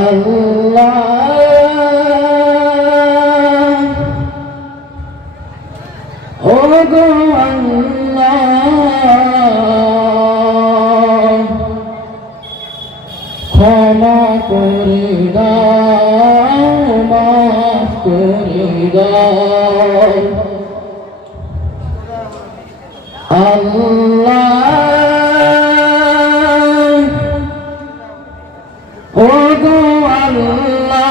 আল্লাহ ও গো আল্লাহ ক্ষমা করে দাও মাফ করে দাও আল্লাহ ও গো আল্লাহ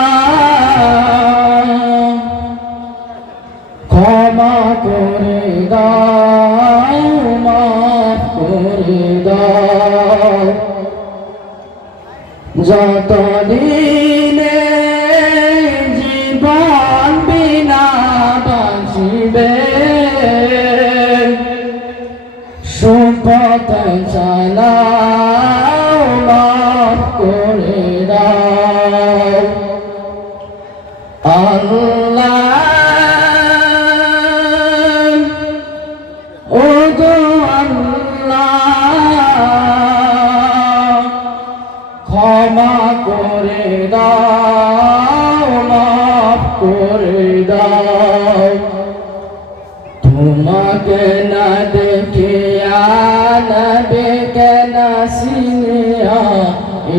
ক্ষমা করে দাও মাফ করে দাও যতদিনে জীবন বিনা বাঁচিবে সুপথ চালাও মাফ করে দাও আল্লাহ ও গো আল্লাহ ক্ষমা করে দাও মাফ করে দাও তোমাকে না দেখিয়া নবীকে না চিনিয়া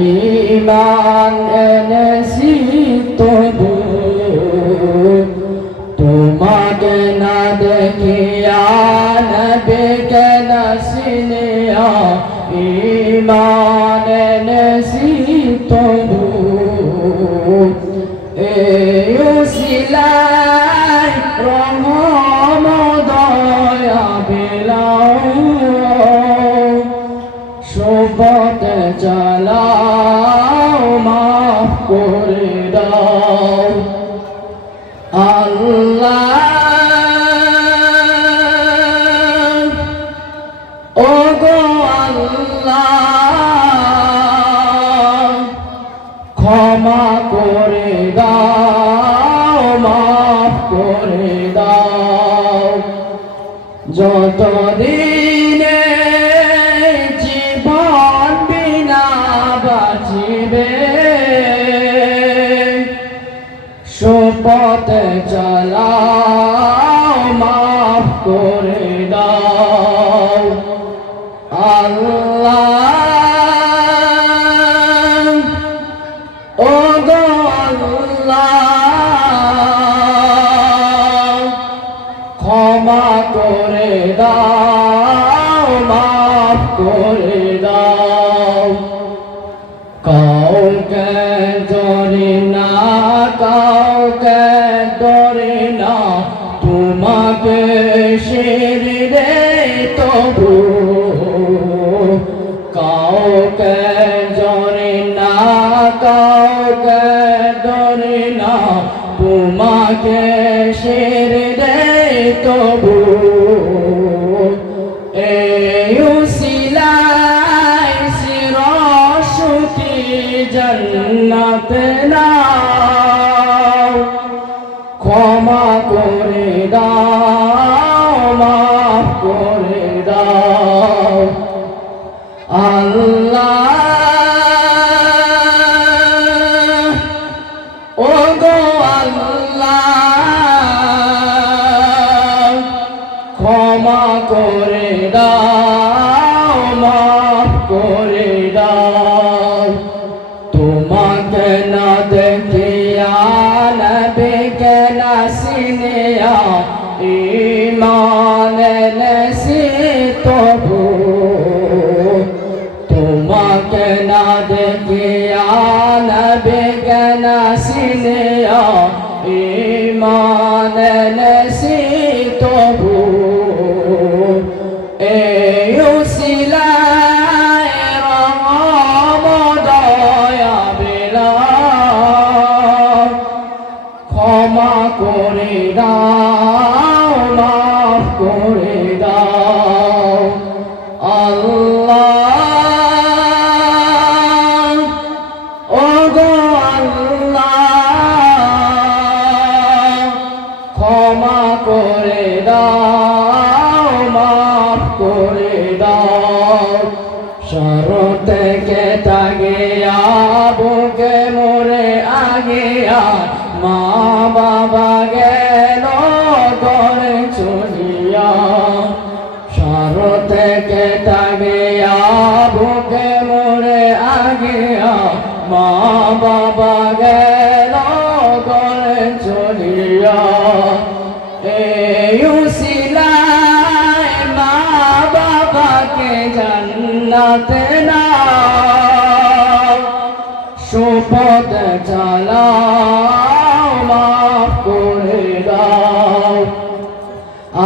ঈমান এনেছি তবু তোমাকে না দেখিয়া নবীকে না চিনিয়া ঈমান এনেছি তবু এই উসিলায় রহম দয়া বিলাও সুপথ চালাও মাফ করে দাও আল্লাহ ও গো আল্লাহ ক্ষমা করে দাও মাফ করে দাও যতদিনে জীবন বিনা বাঁচিবে সুপথ চালাও মাফ করে দাও আল্লাহ ও গো আল্লাহ ক্ষমা করে দাও মাফ করে দাও কাউকে ধরে না কাউকে ধরে না তোমাকে শিরে তবু কাউকে ধরে না কাউকে ধরে না তোমাকে শিরে তবু এই উসিলায় চিরসুখী জান্নাত নাও ক্ষমা করে দাও মাফ করে দাও আল্লাহ ও গো আল্লাহ ক্ষমা করে দাও মাফ করে দাও তোমাকে না দেখিয়া নবীকে না চিনিয়া ঈমান এনেছি তবু তোমাকে না দেখিয়া নবীকে না চিনিয়া ঈমান এনেছি তবু এই উসিলায় রহম দয়া বিলাও ক্ষমা করে দাও মাফ করে দাও আল্লাহ ও গো আল্লাহ ক্ষমা করে দাও মাফ করে দাও শরতে কে তাগে বুকে মোরে তাগিয়া বুকে মোরে আগিয়া মা বাবা গেল করে চলিয়া এই উসিলায় মা বাবাকে জান্নাতে না সুপথ চালাও মাফ করে দাও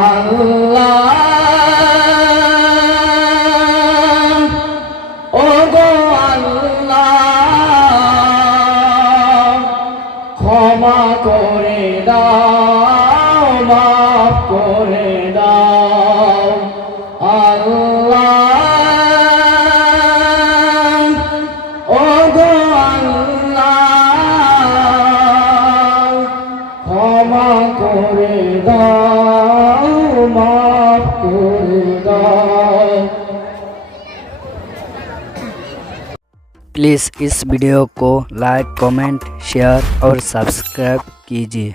আল্লাহ ও গো আল্লাহ ক্ষমা করে দাও মাফ করে দাও আল্লাহ ও গো আল্লাহ ক্ষমা করে দাও মাফ করে দাও। प्लीज़ इस वीडियो को लाइक कमेंट शेयर और सब्सक्राइब कीजिए।